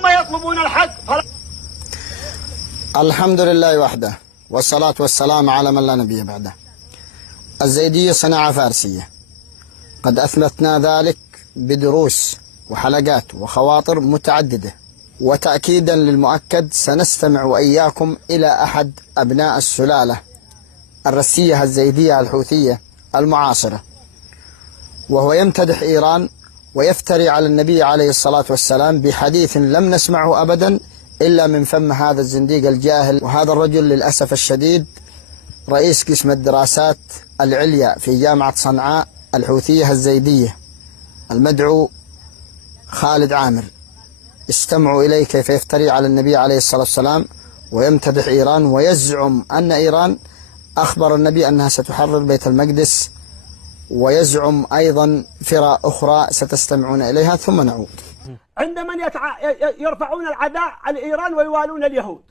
ثم يطلبون الحق الحمد لله وحده، والصلاة والسلام على من لا نبي بعده. الزيدية صناعة فارسية، قد أثبتنا ذلك بدروس وحلقات وخواطر متعددة. وتأكيدا للمؤكد سنستمع وإياكم إلى أحد أبناء السلالة الرسية الزيدية الحوثية المعاصرة، وهو يمتدح إيران ويفتري على النبي عليه الصلاة والسلام بحديث لم نسمعه أبدا إلا من فم هذا الزنديق الجاهل. وهذا الرجل للأسف الشديد رئيس قسم الدراسات العليا في جامعة صنعاء الحوثية الزيدية المدعو خالد عامر. استمعوا إليه كيف يفتري على النبي عليه الصلاة والسلام ويمتدح إيران، ويزعم أن إيران أخبر النبي أنها ستحرر بيت المقدس، ويزعم أيضا فرى أخرى ستستمعون إليها ثم نعود. عند من يرفعون العداء على إيران ويوالون اليهود.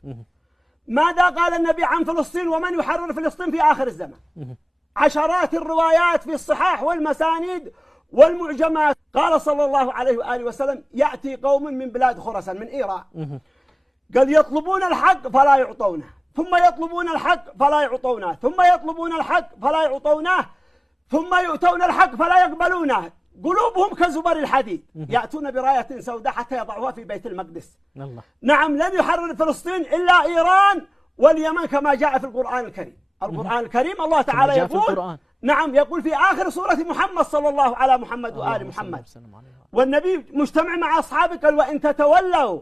ماذا قال النبي عن فلسطين ومن يحرر فلسطين في آخر الزمن؟ عشرات الروايات في الصحاح والمسانيد والمعجمات. قال صلى الله عليه وآله وسلم: يأتي قوم من بلاد خراسان من إيران، قال يطلبون الحق فلا يعطونه، ثم يطلبون الحق فلا يعطونه، ثم يطلبون الحق فلا يعطونه، ثم يؤتون الحق فلا يقبلونه، قلوبهم كزبر الحديد، يأتون براية سوداء حتى يضعوها في بيت المقدس. الله. نعم، لن يحرر فلسطين إلا إيران واليمن كما جاء في القرآن الكريم. القرآن الكريم الله تعالى يقول، نعم، يقول في آخر سورة محمد صلى الله على محمد وآل محمد، والنبي مجتمع مع أصحابه قال: وإن تتولوا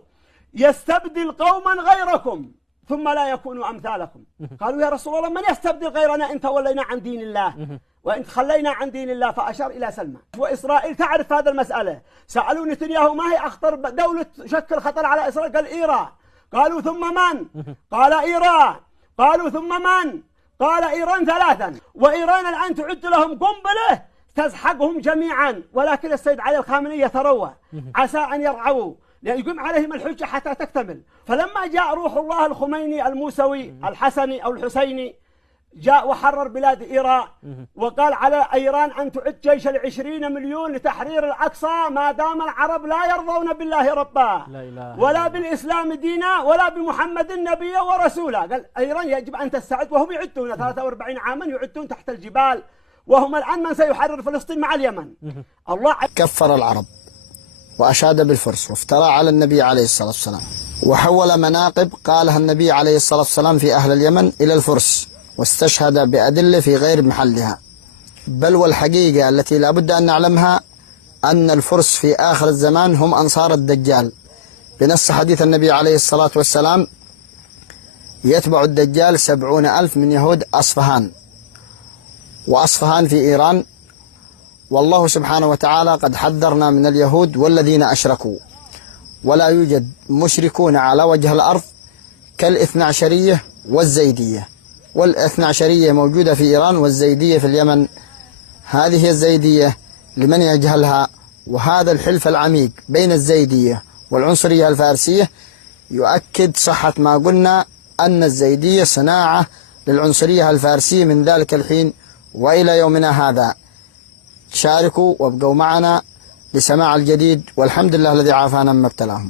يستبدل قوما غيركم ثم لا يكونوا أمثالكم. قالوا: يا رسول الله، من يستبدل غيرنا إن تولينا عن دين الله وإن تخلينا عن دين الله؟ فأشار إلى سلمى. وإسرائيل تعرف هذا المسألة. سألوا نتنياهو: ما هي أخطر دولة شكل خطر على إسرائيل؟ قال: إيران. قالوا: ثم من؟ قال: إيران. قالوا: ثم من؟ قال: إيران ثلاثا. وإيران الآن تعد لهم قنبلة تسحقهم جميعا، ولكن السيد علي الخامنئي يتروى عسى أن يرعوا، لأن يقوم عليهم الحجة حتى تكتمل. فلما جاء روح الله الخميني الموسوي الحسني أو الحسيني، جاء وحرر بلاد إيران، وقال على إيران أن تعد جيش 20 مليون لتحرير الأقصى ما دام العرب لا يرضون بالله ربا ولا بالإسلام دينا ولا بمحمد نبيا ورسولا. قال إيران يجب أن تستعد، وهم يعدون 43 عاما يعدون تحت الجبال، وهم الآن من سيحرر فلسطين مع اليمن. الله كفر العرب وأشاد بالفرس وافترى على النبي عليه الصلاة والسلام، وحول مناقب قالها النبي عليه الصلاة والسلام في أهل اليمن إلى الفرس، واستشهد بأدلة في غير محلها. بل والحقيقة التي لا بد أن نعلمها أن الفرس في آخر الزمان هم أنصار الدجال، بنص حديث النبي عليه الصلاة والسلام: يتبع الدجال 70,000 من يهود أصفهان، وأصفهان في إيران. والله سبحانه وتعالى قد حذرنا من اليهود والذين أشركوا، ولا يوجد مشركون على وجه الأرض كالاثنى عشرية والزيدية. والاثنى عشرية موجودة في إيران والزيدية في اليمن. هذه هي الزيدية لمن يجهلها. وهذا الحلف العميق بين الزيدية والعنصرية الفارسية يؤكد صحة ما قلنا أن الزيدية صناعة للعنصرية الفارسية من ذلك الحين وإلى يومنا هذا. شاركوا وابقوا معنا لسماع الجديد، والحمد لله الذي عافانا مما ابتلاهم.